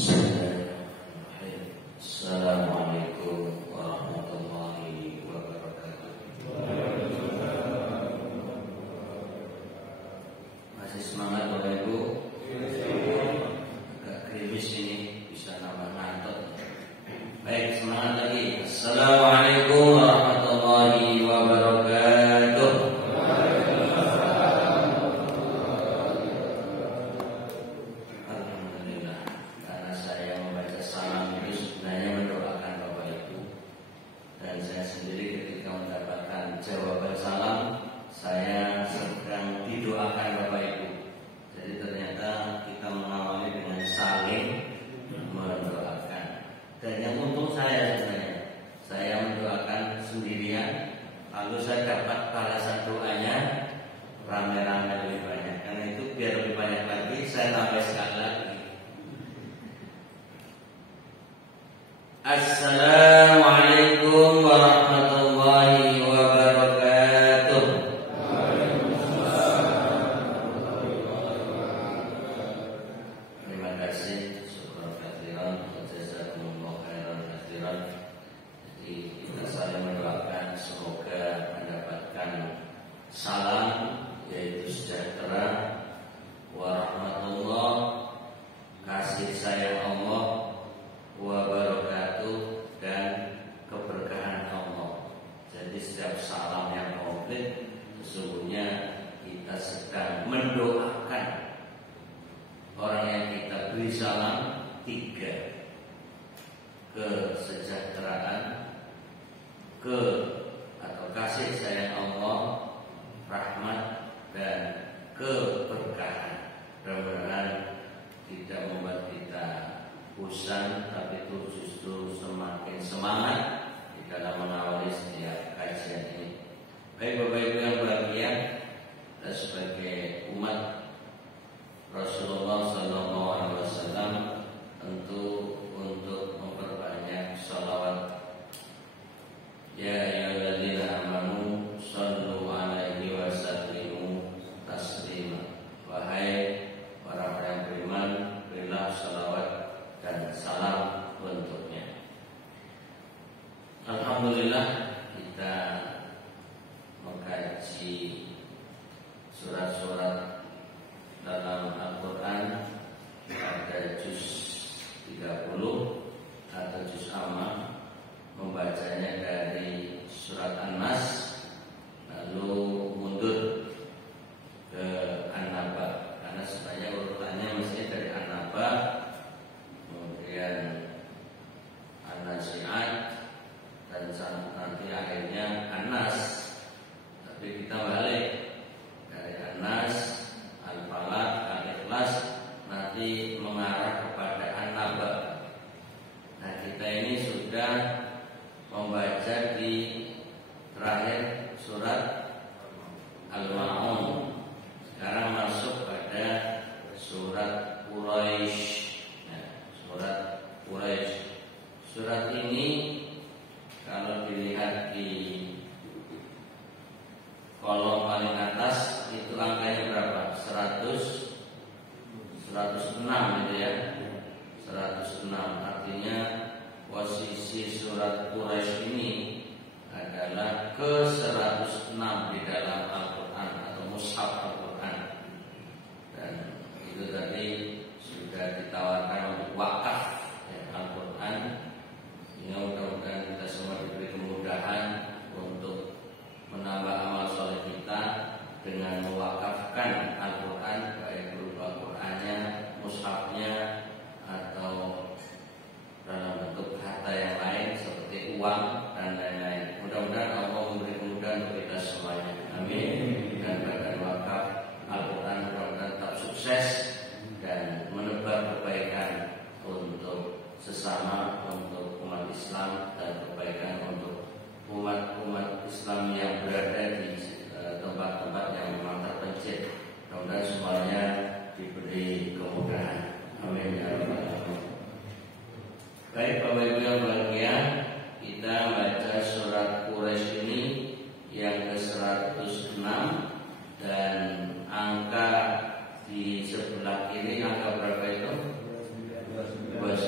Bismillahirrahmanirrahim. Assalamualaikum warahmatullahi wabarakatuh. Masih semangat Bapak Ibu? Agak gerimis ini, bisa nambah ngantuk. Baik, semangat lagi. Assalamualaikum warahmatullahi wabarakatuh. Alhamdulillah, karena saya membaca salam itu sebenarnya mendoakan Bapak Ibu. Dan saya sendiri ketika mendapatkan jawaban salam, saya sedang didoakan Bapak Ibu. Jadi ternyata kita mengawali dengan saling mendoakan. Dan yang untung saya sebenarnya, saya mendoakan sendirian, lalu saya dapat balasan doanya rame-rame lebih banyak. Karena itu biar lebih banyak lagi, saya tambah sekali lagi. Assalamualaikum warahmatullahi wabarakatuh. Terima kasih, syukur katsiran, jazakumullah khairan katsiran. Jadi kita saling mendoakan semoga mendapatkan salam, yaitu sejahtera, warahmatullah, kasih sayang Allah, wabarakatuh, dan keberkahan Allah. Jadi setiap salam yang komplit sesungguhnya kita sedang mendoakan orang yang kita beri salam tiga: kesejahteraan, atau kasih sayang Allah, rahmat, dan keberkahan. Mudah-mudahan tidak membuat kita bosan, tapi itu justru semakin semangat di dalam mengawali setiap kajian ini. Baik Bapak Ibu yang bahagia, kita sebagai umat Rasulullah SAW tentu untuk memperbanyak sholawat. Ya ayyuhalladzina amanu shollu alaihi wa sallimu taslima. Wahai orang yang beriman, berilah sholawat dan salam untuknya. Alhamdulillah, kita mengkaji surat-surat dalam Al-Quran pada juz 30 atau juz amma, membacanya dari surat An-Nas lalu mundur ke An-Naba, karena sebenarnya urutannya mestinya dari An-Naba, kemudian An-Nazi'at, dan nanti akhirnya An-Nas. Tapi kita balik dari An-Nas, Al-Falaq, Al-Ikhlas, nanti mengarah kepada An-Naba. Nah, kita ini sudah membaca di terakhir surat Al-Ma'un. Sekarang masuk pada surat Quraisy. Nah, surat Quraisy. Surat ini kalau dilihat di kolom paling atas itu angkanya berapa? 106 gitu ya. 106 artinya posisi surat Quraisy ini adalah ke 106 di dalam Al-Quran atau Mushaf Al-Quran. Dan itu tadi sudah ditawarkan untuk wakaf Al-Quran. Ya, mudah-mudahan kita semua diberi kemudahan untuk menambah amal soleh kita dengan mewakafkan Al-Quran, baik berupa Qurannya, mushafnya, atau dalam bentuk harta yang lain seperti uang dan lain-lain. Mudah-mudahan Allah memberi kemudahan untuk kita semuanya. Amin. Dan badan wakaf Al-Quran mudah-mudahan tetap sukses dan menebar kebaikan untuk sesama, untuk umat Islam, dan kebaikan untuk umat-umat Islam yang berada di tempat-tempat yang memang terpencil. Mudah-mudahan semuanya diberi kemudahan. Amin ya rabbal alamin. Baik Bapak Ibu yang bahagia, kita baca surat Quraisy ini yang ke-106, dan angka di sebelah kiri angka berapa itu? 29.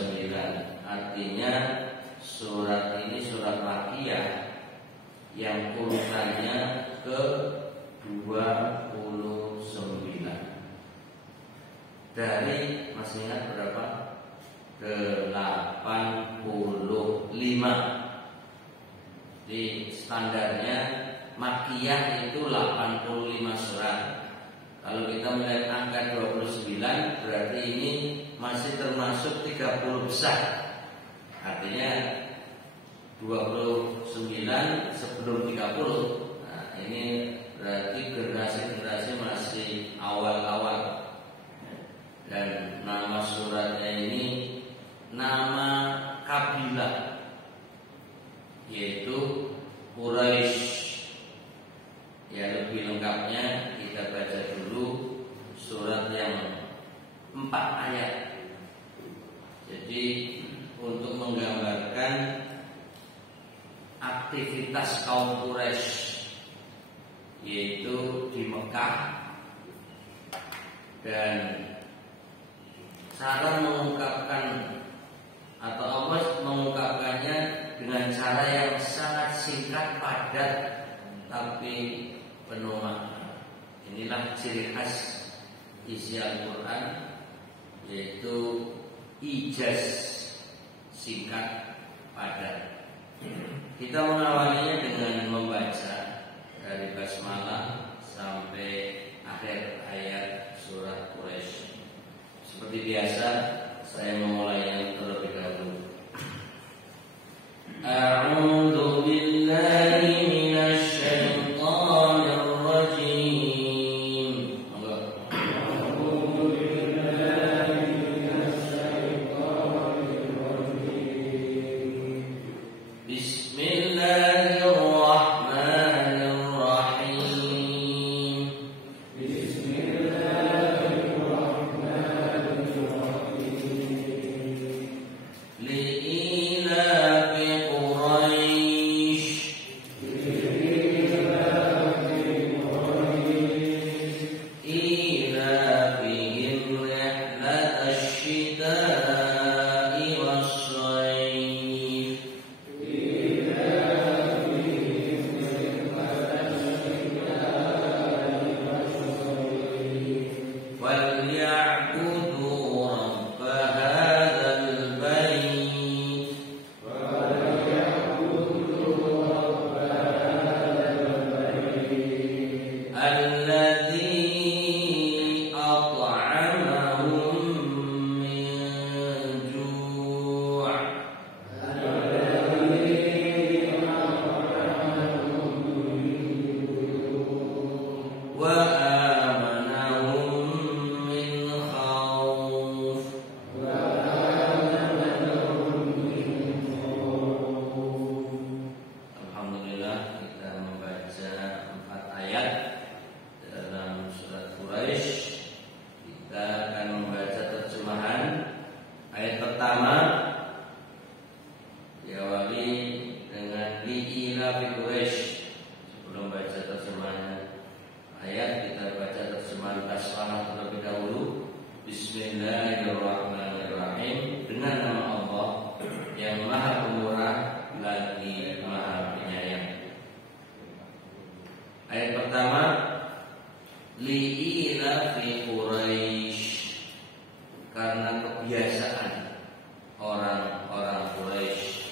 Al-Fatihah itu 85 surat. Kalau kita melihat angka 29, berarti ini masih termasuk 30 besar. Artinya 29 sebelum 30. Nah, ini berarti generasi-generasi masih awal-awal. Dan nama suratnya ini nama kabilah, yaitu Quraisy. Ya, lebih lengkapnya kita baca dulu surat yang 4 ayat. Jadi untuk menggambarkan aktivitas kaum Quraisy, yaitu di Mekah, dan cara mengungkapkan atau Allah mengungkapkannya dengan cara yang sangat singkat, padat, tapi penuh makna. Inilah ciri khas isi Al-Quran, yaitu ijaz, singkat, padat. Kita mengawalinya dengan membaca dari basmalah sampai akhir ayat surat Quraisy. Seperti biasa, saya memulainya terlebih dahulu. A'udzu billahi minasy syaithanir rajim. A'udzu billahi minasy syaithanir rajim. Bismillahirrahmanirrahim. Li'ilafi Quraisy ilafihim rihlatasy syita'i wasyayf. وَلْيَعْبُدُوا رَبَّ هَذَا الْبَيْتِ الَّذِي أَطْعَمَهُم مِّن جُوعٍ وَآمَنَهُم مِّنْ خَوْفٍ. Alhamdulillah, kita membaca 4 ayat dalam surat Quraisy. Kita akan membaca terjemahan. Ayat pertama diawali dengan li'ilafi Quraisy. Sebelum baca terjemahan ayat, kita baca terjemahan basmalah terlebih dahulu. Bismillahirrahmanirrahim. Dengan nama Allah yang Maha Pemurah lagi Maha Penyayang. Ayat pertama, li'ilafi Quraisy, karena kebiasaan orang-orang Quraisy.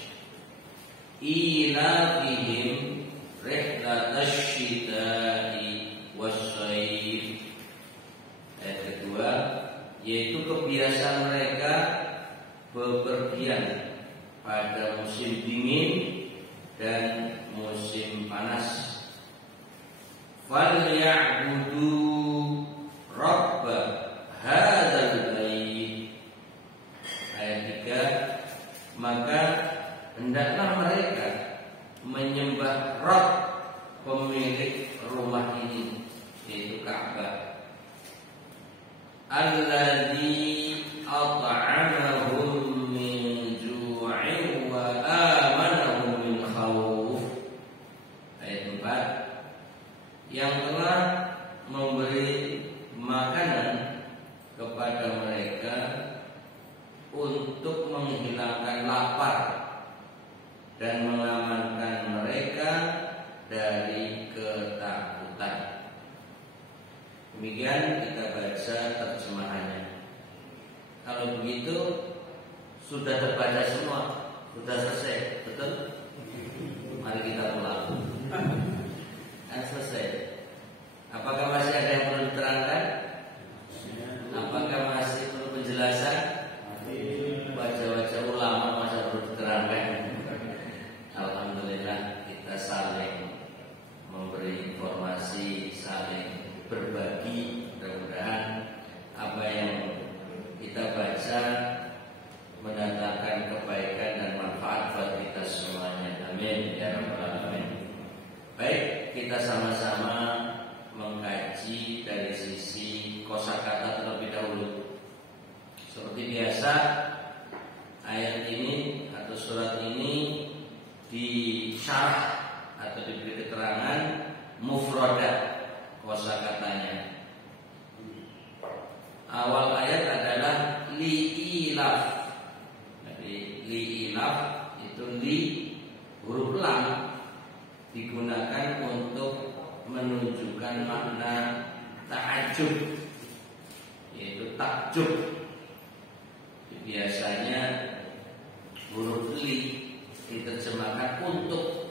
Ilafihim rihlatasy syita'i wasyayf. Ayat kedua, yaitu kebiasaan mereka bepergian pada musim dingin dan musim panas. Falyabudu rabb hadzal bait. Ayat 3, maka hendaklah mereka menyembah Rabb, pemilik rumah ini, yaitu Ka'bah. Alladzi at'amahum min ju'in wa amanahum min khauf. Ayat 4, yang telah memberi makanan kepada mereka untuk menghilangkan lapar dan mengamankan mereka dari ketakutan. Demikian kita baca terjemahannya. Kalau begitu sudah terbaca semua, sudah selesai, betul? Mari kita ulang. selesai. Apakah masih ada yang perlu diterangkan? Apakah masih perlu penjelasan? Wajah-wajah ulama masih perlu diterangkan. Alhamdulillah kita saling memberi informasi, saling berbagi. Mudah-mudahan apa yang kita baca mendatangkan kebaikan dan manfaat buat kita semuanya. Amin ya rabbal alamin. Baik, kita sama-sama mengkaji dari sisi kosakata terlebih dahulu. Seperti biasa, ayat ini atau surat ini disyarah atau diberi keterangan mufradat kosakatanya. Awal ayat adalah li'ilaf. Jadi li'ilaf itu li huruf lam digunakan untuk menunjukkan makna ta'ajub, yaitu takjub. Biasanya huruf li diterjemahkan untuk.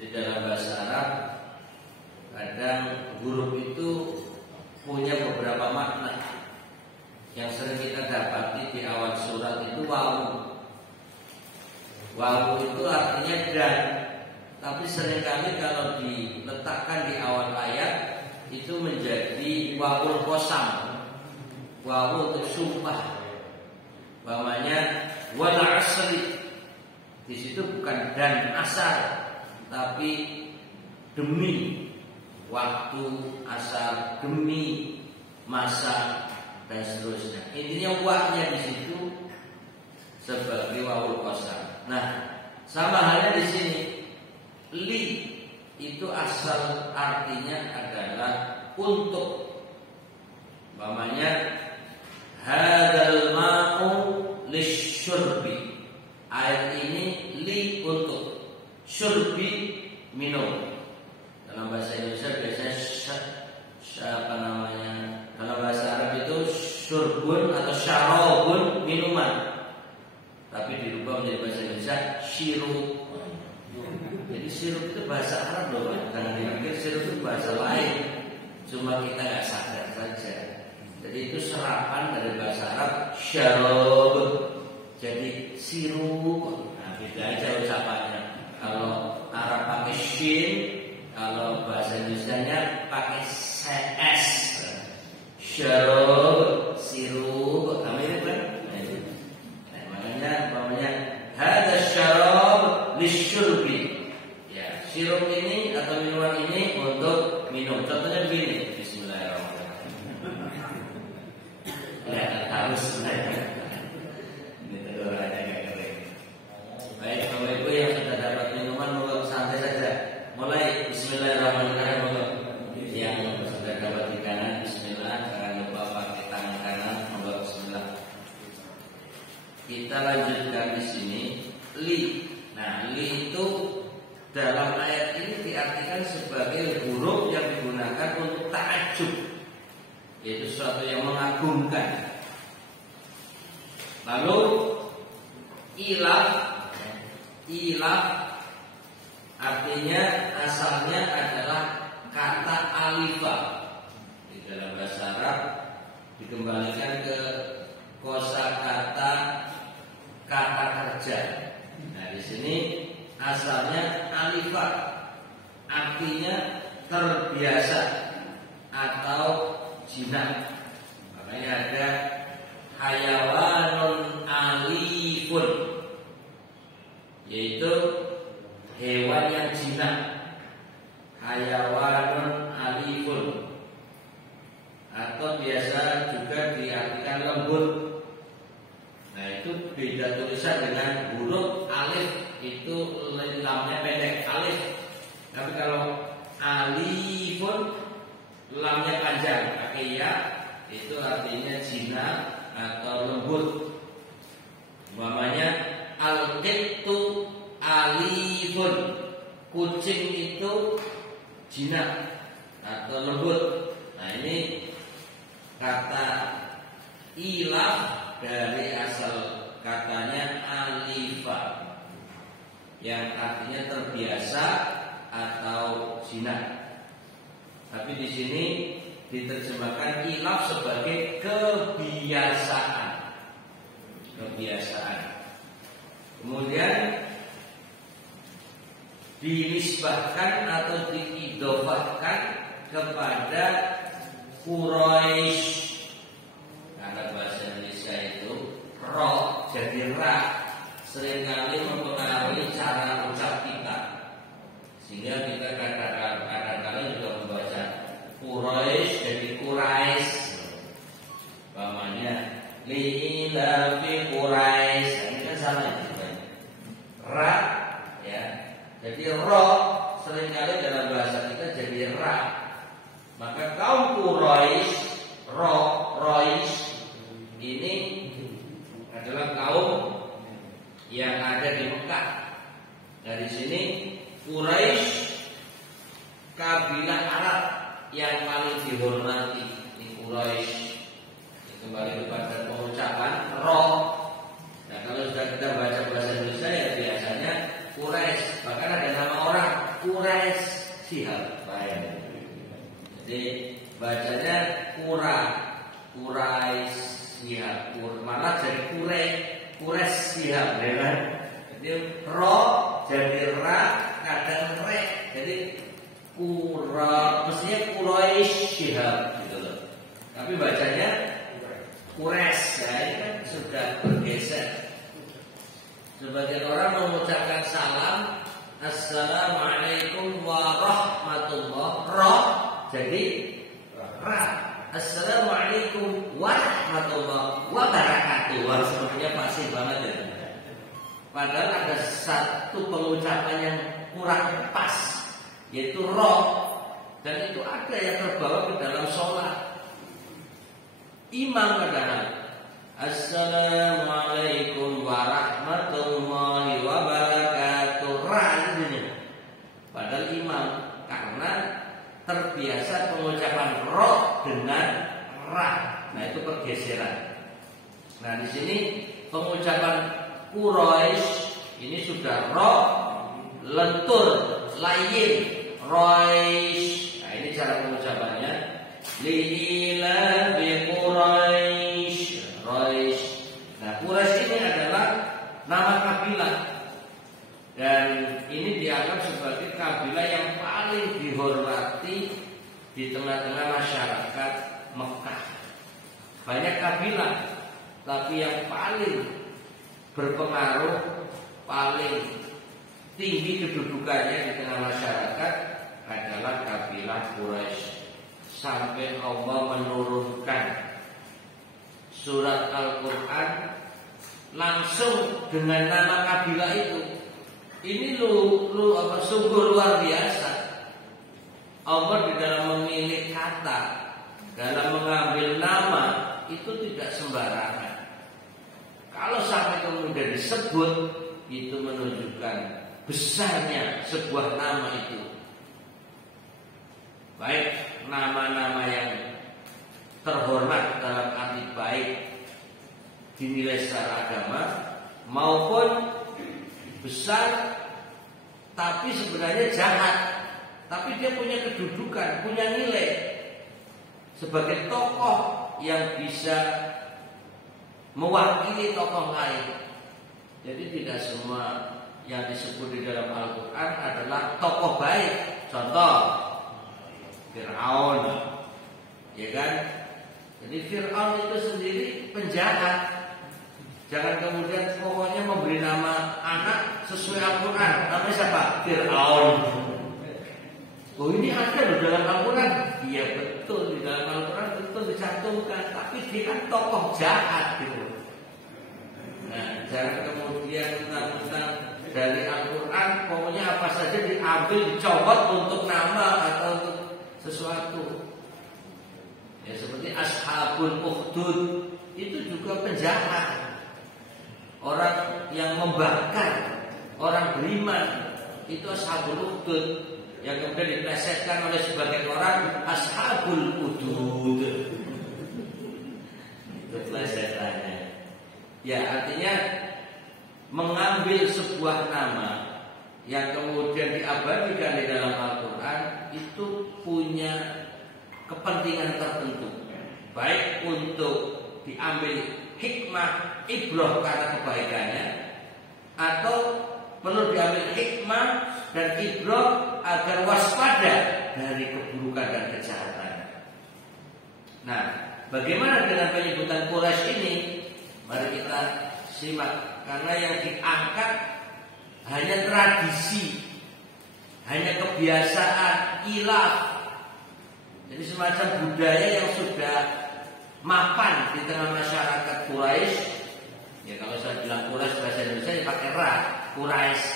Di dalam bahasa Arab kadang huruf itu punya beberapa makna. Yang sering kita dapati di awal surat itu wawu. Wawu itu artinya dan, tapi seringkali kalau diletakkan di awal ayat itu menjadi wawul qasam, wawu untuk sumpah. Umpamanya wal asri, di situ bukan dan asar, tapi demi waktu asar, demi masa dan seterusnya. Intinya waknya di situ sebagai wawul qasam. Nah, sama halnya di sini. Li itu asal artinya adalah untuk. Umpamanya hadzal ma'u lisyurbi. Ayat ini li untuk, syurbi minum. Dalam bahasa Indonesia biasanya apa namanya? Dalam bahasa Arab itu syurbun atau syarabun, minuman. Tapi dirubah menjadi bahasa Indonesia sirup. Jadi sirup itu bahasa Arab loh, jangan dipikir sirup itu bahasa lain. Cuma kita nggak sadar saja. Jadi itu serapan dari bahasa Arab syarab. Jadi sirup. Nah, beda aja ucapannya. Kalau Arab pakai shin, kalau bahasa Indonesianya pakai cs. Syarab, sirup, mirip kan? Makanya hada syarab lisyurbi. Ya, sirup ini atau minuman ini untuk minum. Contohnya begini. Bismillahirrahmanirrahim. Ya, harus sebenarnya. Ini telur aja nggak kering. Baik, Bapak Ibu yang sudah dapat minuman, moga santai saja. Mulai. Bismillahirrahmanirrahim. Yang sudah dapat di kanan, Bismillah. Jangan lupa pakai tangan kanan. Moga Bismillah. Kita lanjutkan di sini li. Nah, li itu dalam ayat ini diartikan sebagai huruf yang digunakan untuk ta'ajub, yaitu sesuatu yang mengagumkan. Lalu ilaf artinya asalnya adalah kata alifah. Di dalam bahasa Arab dikembalikan ke kosakata kata kerja. Nah, di sini asalnya alifah, artinya terbiasa atau jinak. Makanya ada hayawanun alifun, yaitu hewan yang jinak. Hayawanun alifun, atau biasa juga diartikan lembut. Nah, itu beda tulisan dengan huruf alif, itu lamnya pendek alif. Tapi kalau alifun lamnya panjang pakai ya, itu artinya jinak atau lembut. Umpamanya al-qittu alifun, kucing itu jinak atau lembut. Nah, ini kata ilaf dari asal katanya alifah, yang artinya terbiasa atau zina. Tapi di sini diterjemahkan khilaf sebagai kebiasaan. Kebiasaan. Kemudian dinisbahkan atau diidofahkan kepada Quraisy. Karena bahasa Indonesia itu ro jadi ra seringkali mempengaruhi cara ucap kita, sehingga kita kadang-kadang juga membaca Quraisy jadi Quraisy. Umpamanya li'ila fi Quraisy, ini kan salah juga. Ra ya, jadi ro seringkali dalam bahasa kita jadi ra. Maka kaum Quraisy, Quraisy ini adalah kaum yang ada di Mekah. Dari sini Quraisy kabilah Arab yang paling dihormati di Quraisy. Kembali kepada pengucapan ro. Nah, kalau sudah kita baca bahasa Indonesia ya biasanya Quraisy. Bahkan ada nama orang Quraisy Shihab. Jadi bacanya Quraisy Shihab. Malah jadi Quraisy Shihab, ya kan? Jadi ro jadi ra, kadang re. Jadi mestinya Quraisy Shihab gitu loh. Tapi bacanya Quraisy, ya ini kan sudah bergeser. Sebagian orang mengucapkan salam, Assalamualaikum warahmatullahi wabarakatuh. Jadi ra. Assalamualaikum warahmatullahi wabarakatuh. Wah, sepertinya fasih banget ya. Padahal ada satu pengucapan yang kurang pas, yaitu ro. Dan itu ada yang terbawa ke dalam sholat. Imam kadang Assalamualaikum warahmatullahi wabarakatuh. Ra ini. Padahal imam karena terbiasa pengucapan ro dengan ra. Nah, itu pergeseran. Nah, di sini pengucapan Quraisy ini sudah ro lentur layin Quraisy. Nah, ini cara pengucapannya. Li'ila bi Quraisy. Quraisy. Nah, Quraisy ini adalah nama kabilah. Dan ini dianggap sebagai kabilah yang paling dihormati di tengah-tengah masyarakat Mekah. Banyak kabilah, tapi yang paling berpengaruh, paling tinggi kedudukannya di tengah masyarakat adalah kabilah Quraisy. Sampai Allah menurunkan surat Al-Quran langsung dengan nama kabilah itu. Ini sungguh luar biasa. Allah di dalam memilih kata, dalam mengambil nama itu tidak sembarangan. Kalau sampai kemudian disebut, itu menunjukkan besarnya sebuah nama itu. Baik nama-nama yang terhormat dalam arti baik dinilai secara agama, maupun besar tapi sebenarnya jahat, tapi dia punya kedudukan, punya nilai sebagai tokoh yang bisa mewakili tokoh lain. Jadi tidak semua yang disebut di dalam Al-Quran adalah tokoh baik. Contoh Fir'aun, ya kan? Jadi Fir'aun itu sendiri penjahat. Jangan kemudian pokoknya memberi nama anak sesuai Al-Quran. Namanya siapa? Fir'aun. Oh, ini ada di dalam Al-Quran. Iya betul, di dalam Al-Quran betul dicantumkan. Tapi dia kan tokoh jahat gitu. Nah, jangan kemudian tentang dari Al-Quran pokoknya apa saja diambil, dicopot untuk nama atau untuk sesuatu. Ya seperti Ashabul Ukhdud itu juga penjahat. Orang yang membakar orang beriman itu Ashabul Ukhdud, yang kemudian diplesetkan oleh sebagian orang Ashabul Ukhdud. Itu plesetannya. Ya artinya mengambil sebuah nama yang kemudian diabadikan di dalam Al-Quran itu punya kepentingan tertentu, baik untuk diambil hikmah ibrah karena kebaikannya, atau perlu diambil hikmah dan ibrah agar waspada dari keburukan dan kejahatan. Nah, bagaimana dengan penyebutan Quraisy ini? Mari kita simak, karena yang diangkat hanya tradisi, hanya kebiasaan, ilaf. Jadi semacam budaya yang sudah mapan di tengah masyarakat Quraisy. Ya kalau saya bilang Quraisy bahasa Indonesia ya pakai ra, Quraisy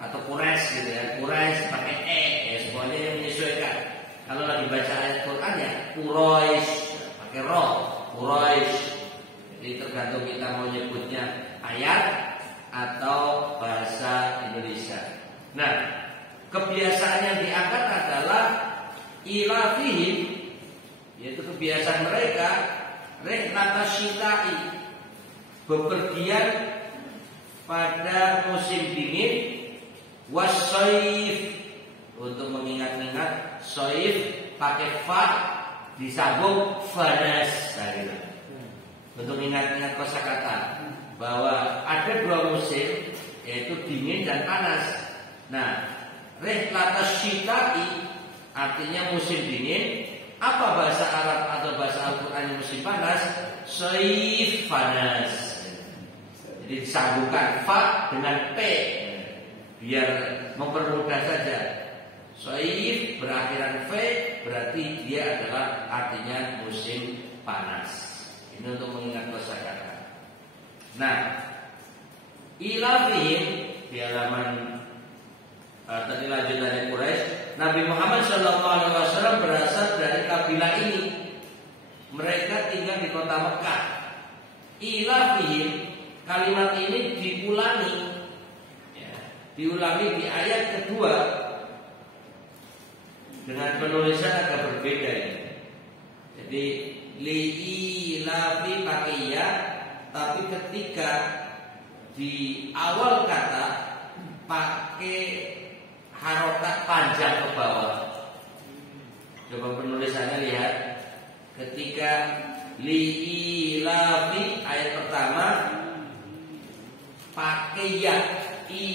atau Quraisy gitu ya, Quraisy pakai ya semuanya yang menyesuaikan. Kalau lagi baca ayat Quran ya Quraisy pakai ro, Quraisy. Jadi tergantung kita mau nyebutnya ayat atau bahasa Indonesia. Nah, kebiasaan yang diangkat adalah ilafihim, yaitu kebiasaan mereka rihlata syita'i, bepergian pada musim dingin, wasyaif, untuk mengingat-ingat syaif pakai fa disambung fanas, untuk mengingat-ingat kosakata bahwa ada dua musim, yaitu dingin dan panas. Nah, rihlata syita'i artinya musim dingin. Apa bahasa Arab atau bahasa Al-Quran musim panas? Syaif panas. Jadi disambungkan fa dengan p biar mempermudah saja. Syaif berakhiran v berarti dia adalah artinya musim panas. Ini untuk mengingat kosakata. Nah, ilafihim di halaman tadi lanjutannya Quraisy, Nabi Muhammad SAW berasal dari kabilah ini. Mereka tinggal di kota Mekah. Ilafihim, kalimat ini diulangi, diulangi di ayat kedua dengan penulisan agak berbeda ini. Jadi li'ilafi pakai ya, tapi ketika di awal kata pakai harokat panjang ke bawah. Coba penulisannya lihat. Ketika li'ilafi ayat pertama pakai ya, i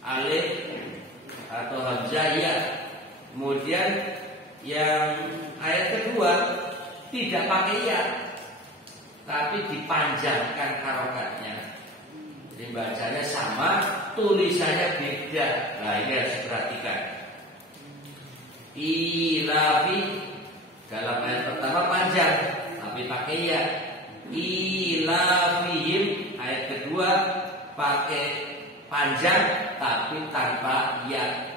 alif atau hamzah ya. Kemudian yang ayat kedua tidak pakai ya, tapi dipanjangkan harokatnya. Jadi bacanya sama, tulisannya beda. Nah ini harus diperhatikan. Ilafi dalam ayat pertama panjang, tapi pakai ya. Ilafihim ayat kedua pakai panjang, tapi tanpa ya.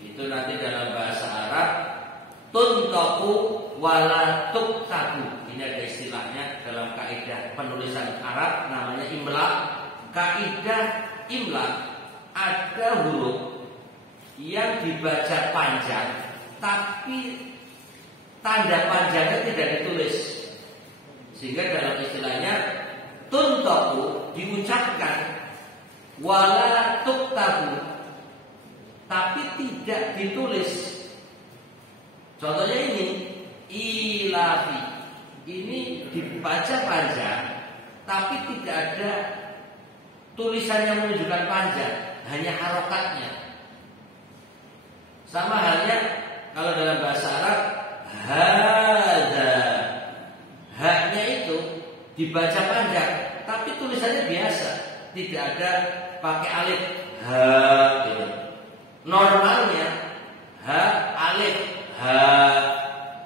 Itu nanti dalam bahasa Arab tuntaku wala tuktabu. Ini ada istilahnya dalam kaidah penulisan Arab namanya imla. Kaidah imla, ada huruf yang dibaca panjang tapi tanda panjangnya tidak ditulis, sehingga dalam istilahnya tuntaku diucapkan wala tuktabu tapi tidak ditulis. Contohnya ini ilafi, ini dibaca panjang tapi tidak ada tulisan yang menunjukkan panjang, hanya harokatnya. Sama halnya kalau dalam bahasa Arab hadza, haknya itu dibaca panjang tapi tulisannya biasa, tidak ada pakai alif ha gitu. Normalnya ha alif ha.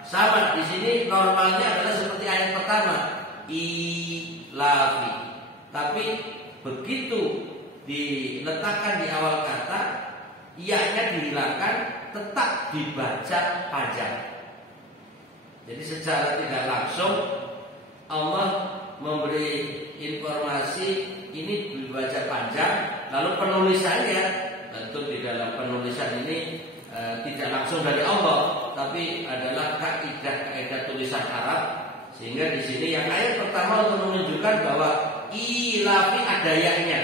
Sama di sini normalnya adalah seperti ayat pertama ilafi, tapi begitu diletakkan di awal kata, iya-nya dihilangkan, tetap dibaca panjang. Jadi secara tidak langsung Allah memberi informasi ini dibaca panjang, lalu penulisannya tentu di dalam penulisan ini tidak langsung dari Allah, tapi adalah kaidah tulisan Arab. Sehingga di sini yang ayat pertama untuk menunjukkan bahwa ilafi ada ya-nya,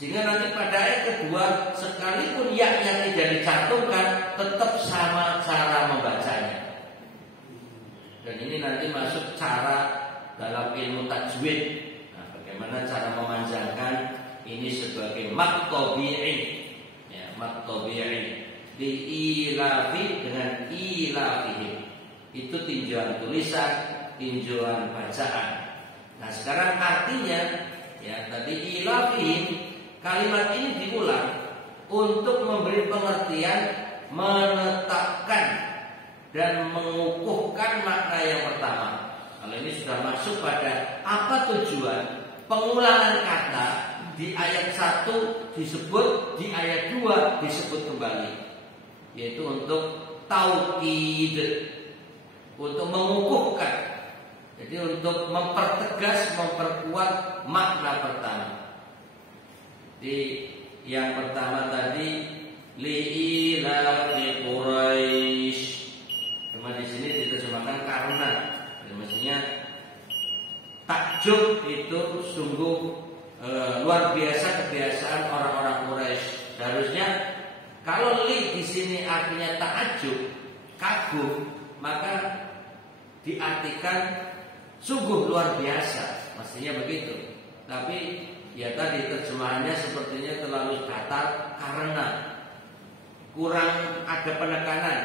Sehingga nanti pada ayat kedua sekalipun ya yang tidak dicantumkan tetap sama cara membacanya. Dan ini nanti masuk cara dalam ilmu tajwid. Nah, bagaimana cara memanjangkan ini sebagai mad tabi'i. Ya, mad tabi'i. Diilafi dengan ilafihi. Itu tinjauan tulisan, tinjauan bacaan. Nah, sekarang artinya ya tadi ilafihi, kalimat ini diulang untuk memberi pengertian, menetapkan dan mengukuhkan makna yang pertama. Kalau ini sudah masuk pada apa tujuan pengulangan kata di ayat 1 disebut, di ayat 2 disebut kembali, yaitu untuk taukid, untuk mengukuhkan. Jadi untuk mempertegas, memperkuat makna pertama. Di yang pertama tadi li'ilafi Quraisy. Cuma di sini diterjemahkan karena. Maksudnya takjub itu sungguh luar biasa kebiasaan orang-orang Quraisy. Seharusnya kalau li di sini artinya takjub, kagum, maka diartikan sungguh luar biasa, mestinya begitu. Tapi ya tadi terjemahannya sepertinya terlalu datar karena kurang ada penekanan.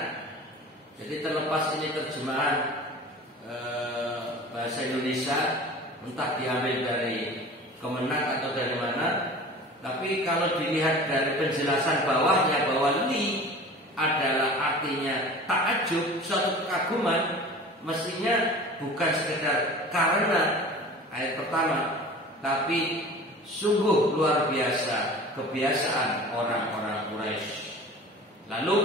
Jadi terlepas ini terjemahan bahasa Indonesia, entah diambil dari Kemenak atau dari mana, tapi kalau dilihat dari penjelasan bawahnya bahwa li adalah artinya takjub, suatu kekaguman, mestinya bukan sekedar karena ayat pertama, tapi sungguh luar biasa kebiasaan orang-orang Quraisy. Lalu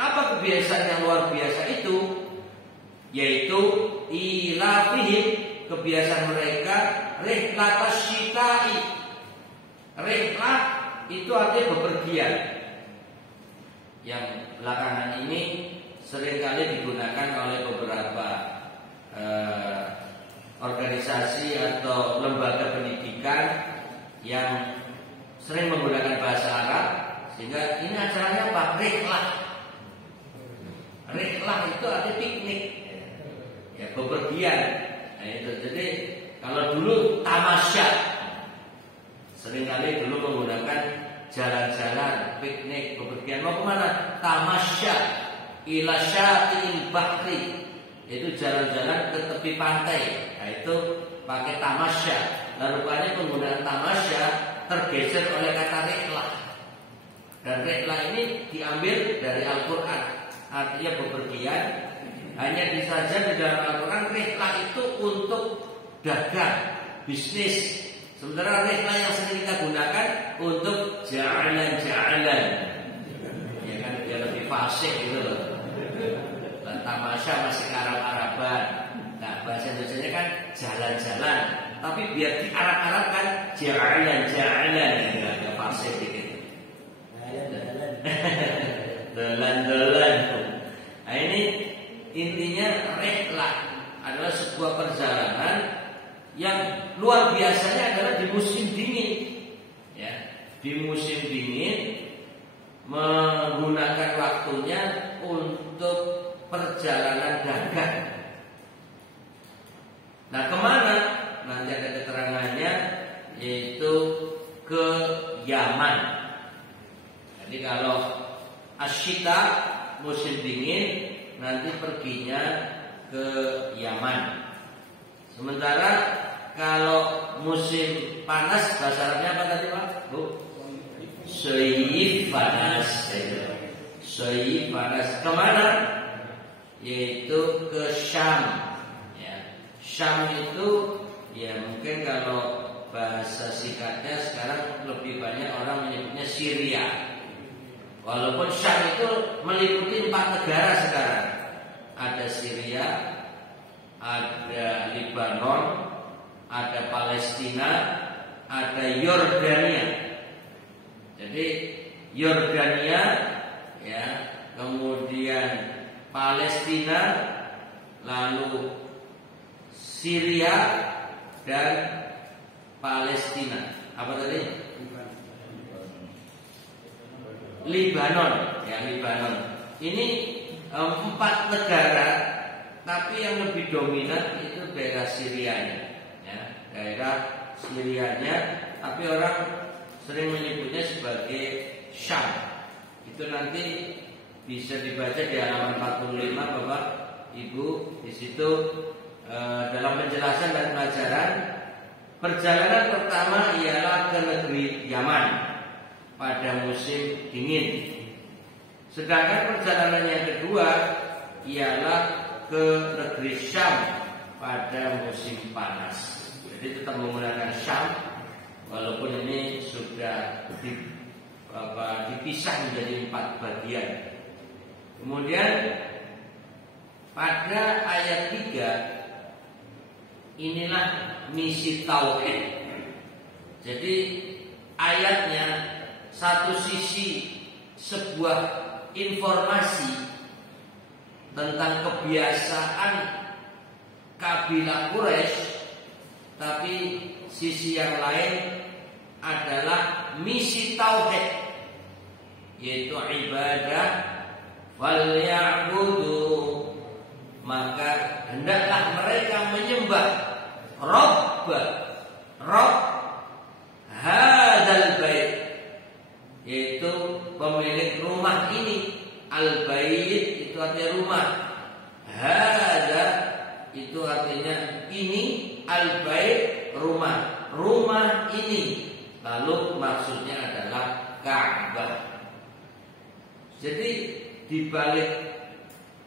apa kebiasaan yang luar biasa itu? Yaitu ilafihim, kebiasaan mereka rihlatas syita'i. Rihlah itu artinya bepergian, yang belakangan ini seringkali digunakan oleh beberapa organisasi atau lembaga pendidikan yang sering menggunakan bahasa Arab, sehingga ini acaranya apa? Rihlah. Rihlah itu artinya piknik, ya bepergian. Nah, itu. Jadi kalau dulu tamasya, seringkali dulu menggunakan jalan-jalan, piknik, bepergian. Mau kemana? Tamasya ila syatil bahri, itu jalan-jalan ke tepi pantai. Nah, itu pakai tamasya. Nah, rupanya penggunaan tamasya tergeser oleh kata rihlah. Dan rihlah ini diambil dari Al-Quran, artinya bepergian. Hanya disaja di dalam Al-Quran rihlah itu untuk dagang, bisnis. Sementara rihlah yang sering kita gunakan untuk jalan-jalan, ya kan, biar lebih fasih gitu loh. Dan tamasya masih Arab-Araban. Nah, bahasa Indonesia kan jalan-jalan, tapi biar di Arab-Arabkan jalan-jalan, ya fasih dikit. Dolan-dolan. Nah, ini intinya rihlah adalah sebuah perjalanan yang luar biasanya adalah di musim dingin. Ya, di musim dingin menggunakan waktunya untuk perjalanan dagang. Nah, kemana? Nanti ada keterangannya, yaitu ke Yaman. Jadi kalau asyita musim dingin, nanti perginya ke Yaman. Sementara kalau musim panas, bahasa Arabnya apa tadi Pak? Bu? Soyif panas. Soyif panas. Kemana? Yaitu ke Syam. Ya. Syam itu ya mungkin kalau bahasa singkatnya sekarang lebih banyak orang menyebutnya Syria. Walaupun Syam itu meliputi 4 negara sekarang. Ada Syria, ada Lebanon, ada Palestina, ada Yordania. Jadi Yordania, ya, kemudian Palestina, lalu Syria dan Palestina. Apa tadi? Libanon, ya Libanon. Ini 4 negara, tapi yang lebih dominan itu daerah Syrianya, ya, daerah Syrianya. Tapi orang sering menyebutnya sebagai Syam. Itu nanti bisa dibaca di halaman 45, Bapak Ibu. Di situ dalam penjelasan dan pelajaran, perjalanan pertama ialah ke negeri Yaman pada musim dingin. Sedangkan perjalanan yang kedua ialah ke negeri Syam pada musim panas. Jadi tetap menggunakan Syam, walaupun ini sudah dipisah menjadi 4 bagian. Kemudian pada ayat 3, inilah misi tauhid. Jadi ayatnya satu sisi sebuah informasi tentang kebiasaan kabilah Quraisy, tapi sisi yang lain adalah misi tauhid, yaitu ibadah. Falyabudu, maka hendaklah mereka menyembah Rabb hadzal bait, yaitu pemilik rumah ini. Al-bait itu artinya rumah, hadza itu artinya ini, al-bait rumah ini. Lalu maksudnya adalah Ka'bah. Jadi dibalik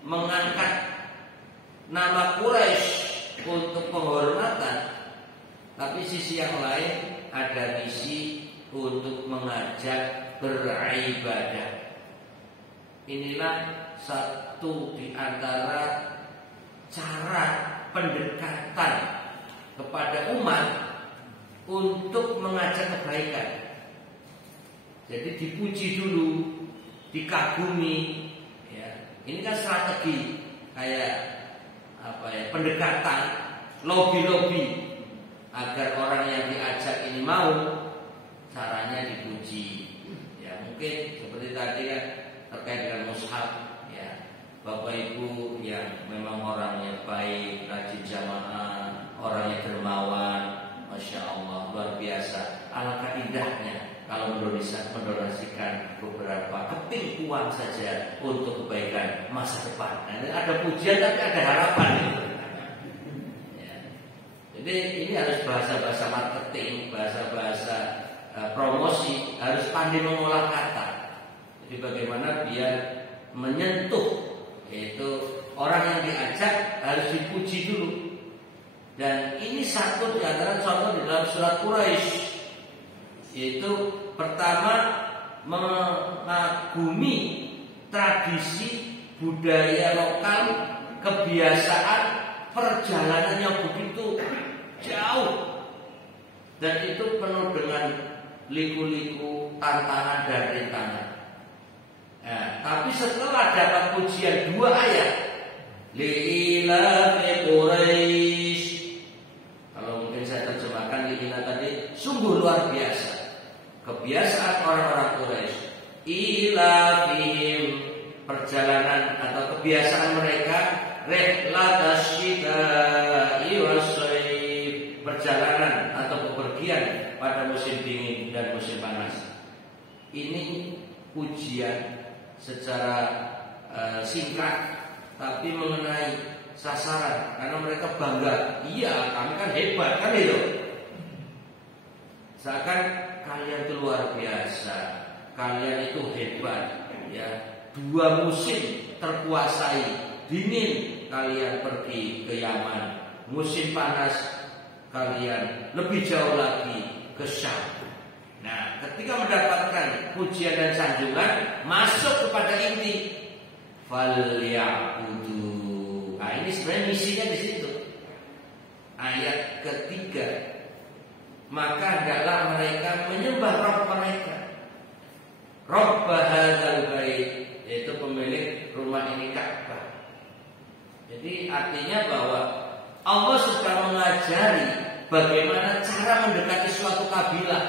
mengangkat nama Quraisy untuk penghormatan, tapi sisi yang lain ada misi untuk mengajak beribadah. Inilah satu di antara cara pendekatan kepada umat untuk mengajak kebaikan. Jadi dipuji dulu, dikagumi. Ini kan strategi kayak pendekatan, lobby agar orang yang diajak ini mau. Caranya dipuji. Ya mungkin seperti tadi kan terkait dengan mushaf, ya Bapak Ibu yang memang orangnya baik, rajin jamaah, orangnya dermawan, Masya Allah luar biasa. Alangkah indahnya kalau mendonasikan beberapa keping uang saja untuk kebaikan masa depan. Nah, ada pujian tapi ada harapan. Ya. Jadi ini harus bahasa-bahasa marketing, bahasa-bahasa promosi, harus pandai mengolah kata. Jadi bagaimana biar menyentuh, yaitu orang yang diajak harus dipuji dulu. Dan ini satu di antara contoh di dalam surat Quraisy, yaitu pertama mengagumi tradisi budaya lokal, kebiasaan perjalanan yang begitu jauh, dan itu penuh dengan liku-liku, tantangan dan rintangan. Nah, tapi setelah dapat pujian 2 ayat, li'ilafi Quraisy, kalau mungkin saya terjemahkan li'ila tadi, sungguh luar biasa kebiasaan orang-orang Quraisy, ilafihim, perjalanan atau kebiasaan mereka, rihlatasyita'i was-shaif, perjalanan atau bepergian pada musim dingin dan musim panas. Ini pujian secara singkat, tapi mengenai sasaran, karena mereka bangga. Iya, kami kan hebat kan itu. Seakan kalian itu luar biasa, kalian itu hebat, ya. 2 musim terkuasai, dingin kalian pergi ke Yaman, musim panas kalian lebih jauh lagi ke Syam. Nah, ketika mendapatkan pujian dan sanjungan, masuk kepada inti falyabudu. Nah, ini sebenarnya misinya di situ. Ayat ketiga, maka hendaklah mereka menyembah Rabb mereka, Rabb hadzal bait, yaitu pemilik rumah ini Ka'bah. Jadi artinya bahwa Allah sudah mengajari bagaimana cara mendekati suatu kabilah,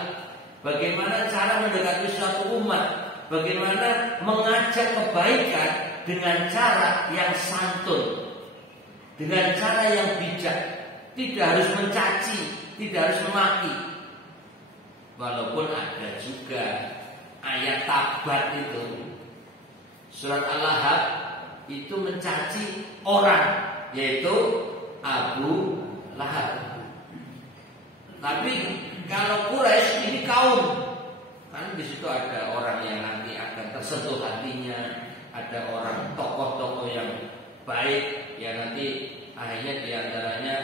bagaimana cara mendekati suatu umat, bagaimana mengajak kebaikan dengan cara yang santun, dengan cara yang bijak, tidak harus mencaci, tidak harus memaki. Walaupun ada juga ayat tabat itu, surat Al-Lahab itu mencaci orang, yaitu Abu Lahab. Tapi kalau Quraisy ini kaum, kan di situ ada orang yang nanti akan tersentuh hatinya, ada orang tokoh-tokoh yang baik, ya nanti akhirnya diantaranya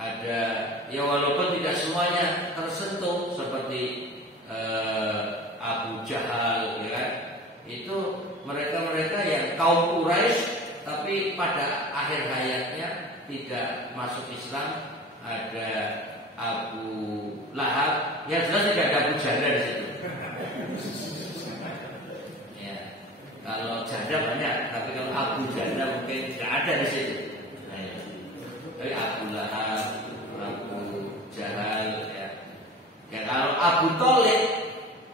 ada, ya walaupun tidak semuanya tersentuh seperti Abu Jahal, ya kan? Itu mereka-mereka yang kaum Quraisy tapi pada akhir hayatnya tidak masuk Islam. Ada Abu Lahab, yang jelas tidak ada Abu Jahal di situ. Ya, kalau janda banyak, tapi kalau Abu Jahal mungkin tidak ada di situ. Tapi Abu Lahab, Abu Jahal, ya. Ya kalau Abu Thalib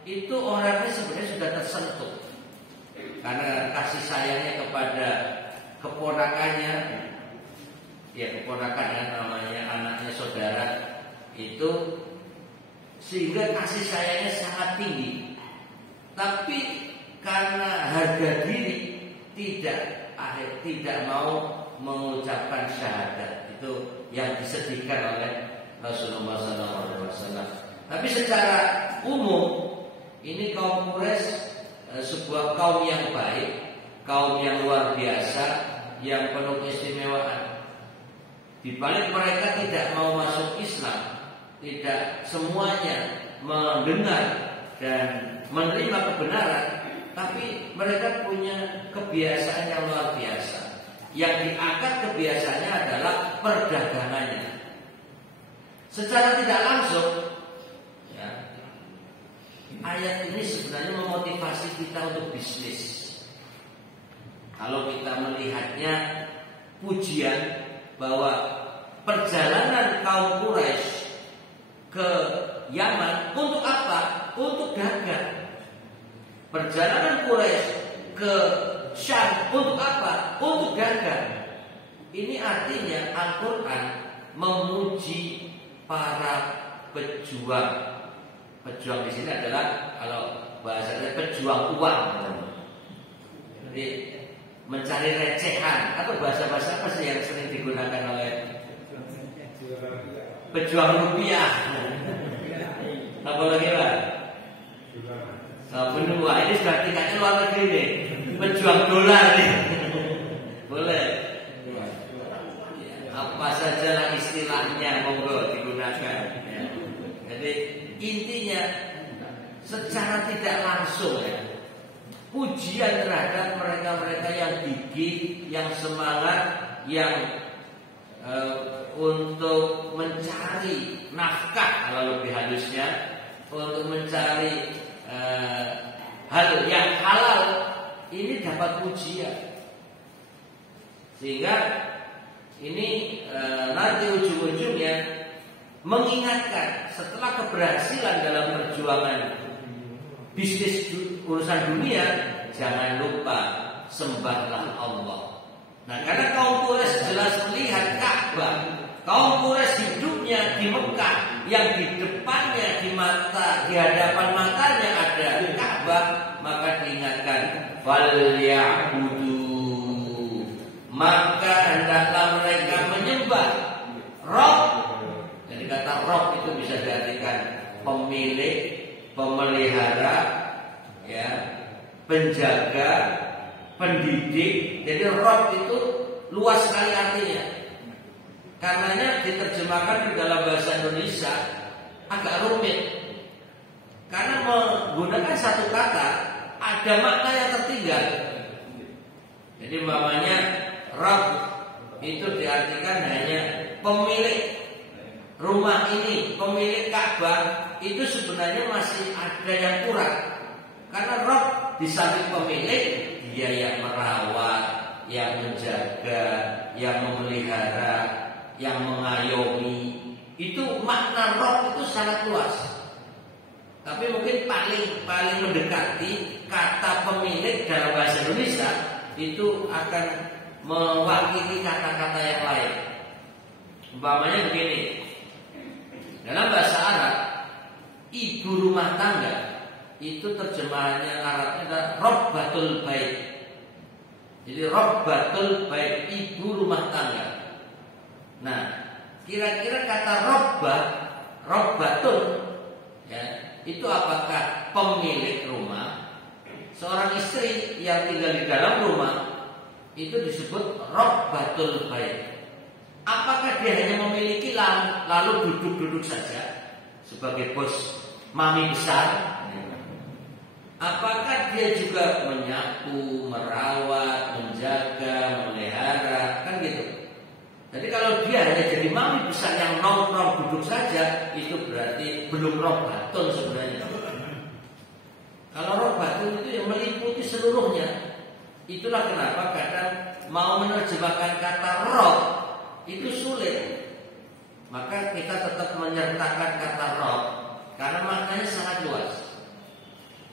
itu orangnya sebenarnya sudah tersentuh karena kasih sayangnya kepada keponakannya, ya keponakannya namanya anaknya saudara itu, sehingga kasih sayangnya sangat tinggi. Tapi karena harga diri tidak mau mengucapkan syahadat, itu yang disedihkan oleh Rasulullah SAW. Tapi secara umum ini kaum Quraisy sebuah kaum yang baik, kaum yang luar biasa, yang penuh keistimewaan. Di balik mereka tidak mau masuk Islam, tidak semuanya mendengar dan menerima kebenaran, tapi mereka punya kebiasaan yang luar biasa. Yang diangkat kebiasaannya adalah perdagangannya. Secara tidak langsung, ya, ayat ini sebenarnya memotivasi kita untuk bisnis. Kalau kita melihatnya pujian bahwa perjalanan kaum Quraisy ke Yaman untuk apa? Untuk dagang. Perjalanan Quraisy ke Syam untuk apa? Untuk dagang. Ini artinya Al-Quran memuji para pejuang. Pejuang di sini adalah kalau bahasanya pejuang uang. Jadi mencari recehan atau bahasa-bahasa apa sih yang sering digunakan oleh pejuang rupiah? Apa lagi Pak? Benua ini sudah tingkatnya luar negeri nih. Pejuang dolar nih. Boleh. Apa saja istilahnya monggo digunakan. Ya. Jadi intinya secara tidak langsung ya, pujian terhadap mereka-mereka yang gigih, yang semangat, yang untuk mencari nafkah, kalau lebih halusnya, untuk mencari hal yang halal, ini dapat pujian. Sehingga ini nanti ujung-ujungnya mengingatkan setelah keberhasilan dalam perjuangan bisnis urusan dunia, jangan lupa sembahlah Allah. Nah, karena kaum Quraisy jelas melihat Ka'bah, kaum Quraisy hidupnya di Mekah, yang di depannya di hadapan matanya ada Ka'bah, maka diingatkan falyabudu, maka hendaklah mereka menyembah Rabb. Jadi kata Rabb itu bisa diartikan pemilik, pemelihara, ya, penjaga, pendidik. Jadi Rabb itu luas sekali artinya. Karenanya diterjemahkan di dalam bahasa Indonesia agak rumit. Karena menggunakan satu kata ada makna yang tertinggal. Jadi umpamanya Rabb itu diartikan hanya pemilik rumah ini, pemilik Ka'bah, itu sebenarnya masih ada yang kurang. Karena Rabb di samping pemilik, dia yang merawat, yang menjaga, yang memelihara, yang mengayomi. Itu makna Rabb itu sangat luas. Tapi mungkin paling mendekati kata pemilik dalam bahasa Indonesia itu akan mewakili kata-kata yang lain. Umpamanya begini, dalam bahasa Arab, ibu rumah tangga itu terjemahannya Arabnya adalah Rabbatul Bait. Jadi Rabbatul Bait, ibu rumah tangga. Nah, kira-kira kata Rabbatul, ya, itu apakah pemilik rumah? Seorang istri yang tinggal di dalam rumah itu disebut Rabbatul Bait. Apakah dia hanya memiliki lalu duduk-duduk saja sebagai bos mami besar? Apakah dia juga menyapu, merawat, menjaga, memelihara, kan gitu? Jadi kalau dia hanya jadi mami besar yang nongkrong duduk saja, itu berarti belum Rabbatul sebenarnya. Kalau Rabbatul itu yang meliputi seluruhnya. Itulah kenapa kadang mau menerjemahkan kata Rob itu sulit. Maka kita tetap menyertakan kata Rob karena maknanya sangat luas.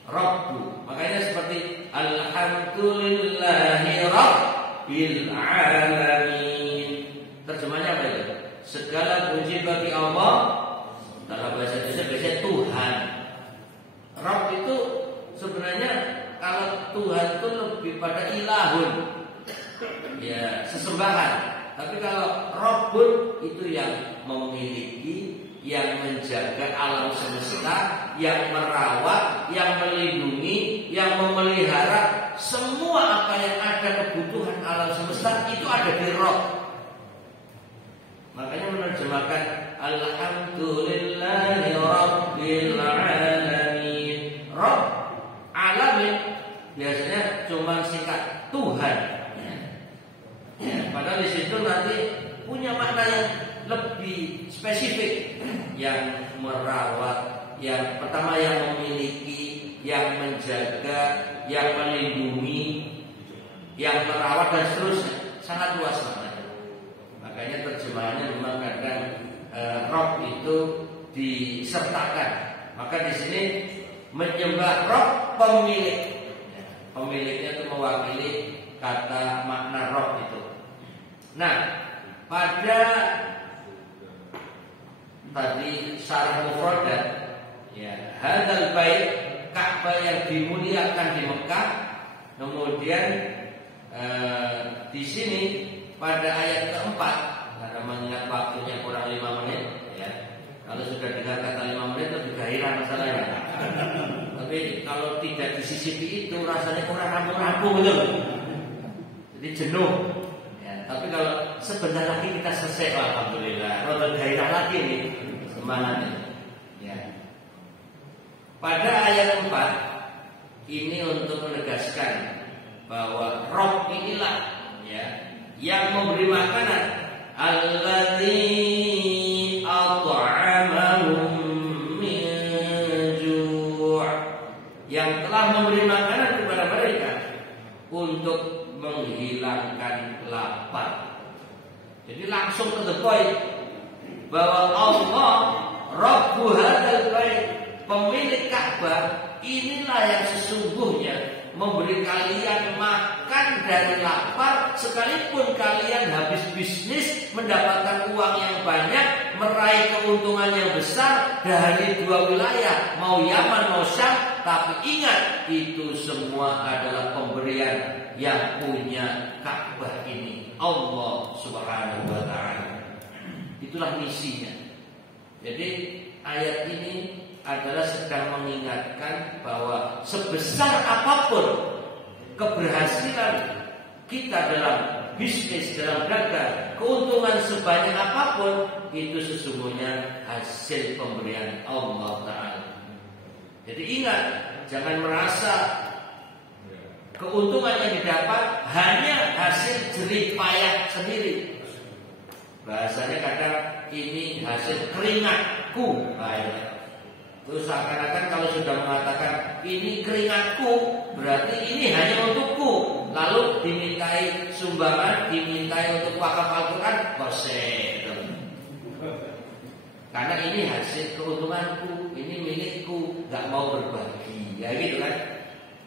Rabbu, makanya seperti Alhamdulillahi Rabbil Alamin. Terjemahnya apa itu? Segala puji bagi Allah. Dalam bahasa Indonesia biasanya Tuhan. Rabb itu sebenarnya kalau Tuhan itu lebih pada ilahun, ya, sesembahan. Tapi kalau Rabbun itu yang memiliki, yang menjaga alam semesta, yang merawat, yang melindungi, yang memelihara semua apa yang ada kebutuhan alam semesta itu ada di Rabb. Makanya menerjemahkan Alhamdulillahi Rabbil Alamin. Rabb, alamin biasanya cuma singkat Tuhan. Ya, padahal di situ nanti punya makna yang lebih spesifik, yang merawat, yang pertama yang memiliki, yang menjaga, yang melindungi, yang merawat dan seterusnya. Sangat luas maknanya. Makanya terjemahannya memang kadang Rabb itu disertakan. Maka di sini menyembah Rabb pemilik. Pemiliknya itu mewakili kata makna Rabb itu. Nah, pada tadi syarah mufradat, ya, hadzal bait, Ka'bah yang dimuliakan di Mekah. Kemudian di sini pada ayat keempat, karena mengingat waktunya kurang 5 menit, ya. Kalau sudah dengar kata 5 menit lebih gairah masalahnya. Tapi kalau tidak disisipi itu rasanya kurang rampung-rampung gitu. Jadi jenuh. Ya, tapi kalau sebentar lagi kita selesai, alhamdulillah. Kalau gairah lagi nih semangatnya. Ya. Pada ayat 4 ini untuk menegaskan bahwa Rabb inilah, ya, yang memberi makanan, alladzi at'amahum min ju', yang telah memberi makanan kepada mereka untuk menghilangkan lapar. Jadi langsung to the point bahwa Allah Rabbu hadzal bait, pemilik Ka'bah, inilah yang sesungguhnya memberi kalian makan dari lapar, sekalipun kalian habis bisnis mendapatkan uang yang banyak, meraih keuntungan yang besar dari 2 wilayah, mau Yaman mau Syam. Tapi ingat, itu semua adalah pemberian yang punya Ka'bah ini, Allah Subhanahu wa ta'ala. Itulah misinya. Jadi ayat ini adalah sedang mengingatkan bahwa sebesar apapun keberhasilan kita dalam bisnis, dalam dagang, keuntungan sebanyak apapun, itu sesungguhnya hasil pemberian Allah Ta'ala. Jadi ingat, jangan merasa keuntungan yang didapat hanya hasil jerih payah sendiri. Bahasanya kadang ini hasil keringatku. Terus seakan-akan kalau sudah mengatakan ini keringatku, berarti ini hanya untukku. Lalu dimintai sumbangan, dimintai untuk wakaf Al-Quran, bosen. Karena ini hasil keuntunganku, ini milikku, gak mau berbagi, ya gitu kan.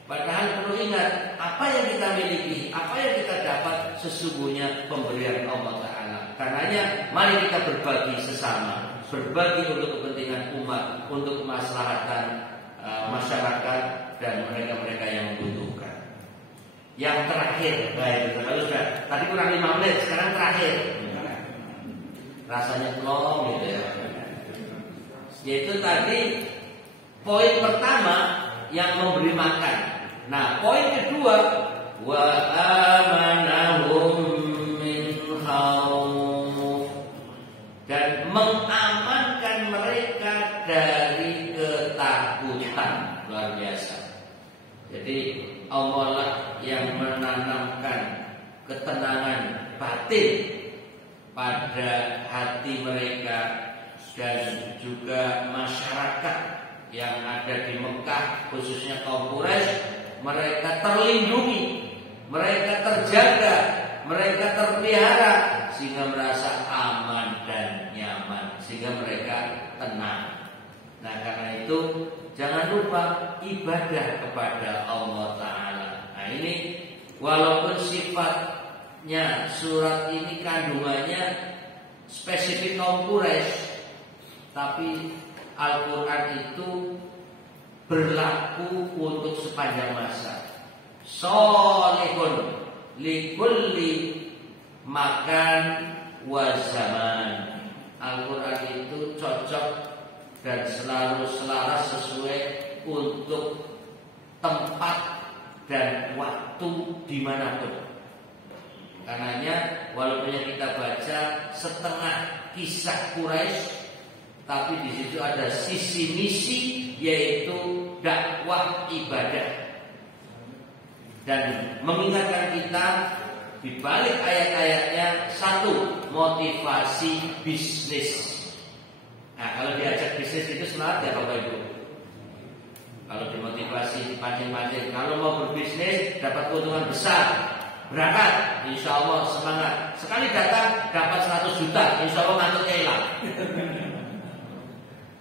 Padahal perlu ingat, apa yang kita miliki, apa yang kita dapat sesungguhnya pemberian Allah Ta'ala. Karenanya mari kita berbagi sesama, berbagi untuk kepentingan umat, untuk kemaslahatan masyarakat dan mereka-mereka yang membutuhkan. Yang terakhir, baik, kalau sudah tadi kurang 5 menit, sekarang terakhir. Rasanya plong gitu ya. Yaitu tadi poin pertama yang memberi makan. Nah, poin kedua, wa amanahum min khauf, dan mengamankan mereka dari ketakutan. Luar biasa. Jadi Allah lah yang menanamkan ketenangan batin pada hati mereka dan juga masyarakat yang ada di Mekah, khususnya kaum Quraisy. Mereka terlindungi, mereka terjaga, mereka terpelihara, sehingga merasa aman dan nyaman, sehingga mereka tenang. Nah, karena itu jangan lupa ibadah kepada Allah Ta'ala. Nah, ini walaupun sifatnya surat ini kandungannya spesifik kaum Quraisy, tapi Al-Quran itu berlaku untuk sepanjang masa. Sholihun likulli makan wa zaman. Al-Quran itu cocok dan selalu selaras sesuai untuk tempat dan waktu dimanapun. Karenanya walaupun yang kita baca setengah kisah Quraisy, tapi di situ ada sisi misi, yaitu dakwah ibadah, dan mengingatkan kita di balik ayat-ayatnya satu, motivasi bisnis. Nah, kalau diajak bisnis itu semangat ya Bapak Ibu. Kalau dimotivasi dipancing-pancing, kalau mau berbisnis dapat keuntungan besar, berangkat, insya Allah semangat. Sekali datang dapat 100 juta, insya Allah ngantuk hilang.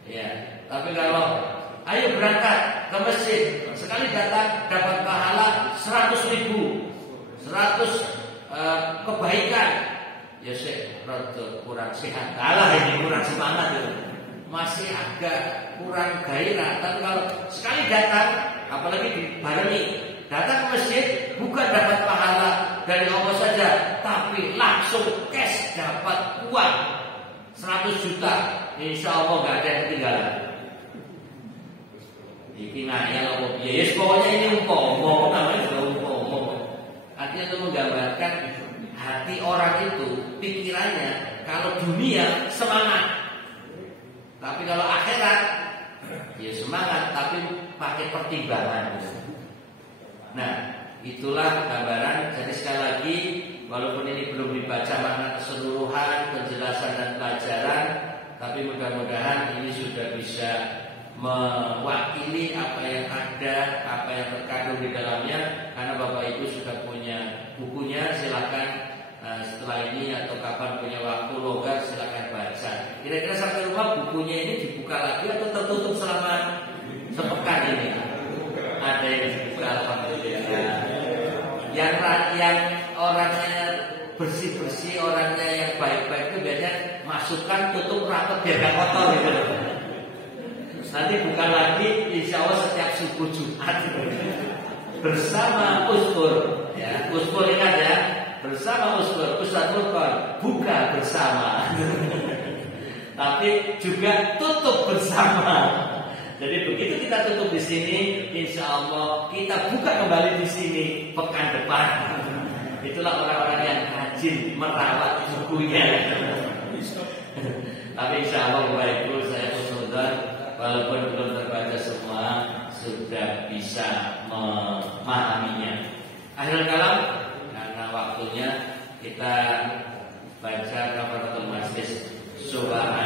Ya, tapi kalau ayo berangkat ke masjid, sekali datang dapat pahala 100.000, 100 kebaikan, ya kurang sehat. Alah, ini kurang semangat itu, masih agak kurang gairah. Tapi kalau sekali datang, apalagi dibarengi, datang ke masjid bukan dapat pahala dari Allah saja, tapi langsung cash dapat uang 100 juta, insya Allah gak ada yang ketinggalan. Ini nanya loh, ya pokoknya ini umpama, namanya juga umpama. Artinya itu menggambarkan hati orang itu, pikirannya kalau dunia semangat, tapi kalau akhirat ya semangat, tapi pakai pertimbangan. Nah, itulah gambaran. Jadi sekali lagi, walaupun ini belum dibaca makna keseluruhan, penjelasan dan pelajaran, tapi mudah-mudahan ini sudah bisa mewakili apa yang ada, apa yang terkandung di dalamnya. Karena Bapak Ibu sudah punya bukunya, silakan setelah ini atau kapan punya waktu longgar silakan baca. Kira-kira sampai rumah bukunya ini dibuka lagi atau tertutup selama sepekan ini? Ada yang dibuka, alhamdulillah. Yang orangnya bersih-bersih, orangnya yang baik-baik itu biasanya masukkan, tutup rapat biar gak kotor gitu. Nanti buka lagi, insya Allah setiap subuh Jumat bersama Uskur, ya Uskur ingat ya, bersama Uskur, Ustaz Nurkon buka bersama, tapi juga tutup bersama. Jadi begitu kita tutup di sini, insya Allah kita buka kembali di sini pekan depan. Itulah orang-orang yang rajin merawat bukunya. Tapi insya Allah Bapak Ibu, saya husnudzon, walaupun belum terbaca semua, sudah bisa memahaminya. Akhirul kalam, karena waktunya kita baca kafaratul majlis. Subhanallah.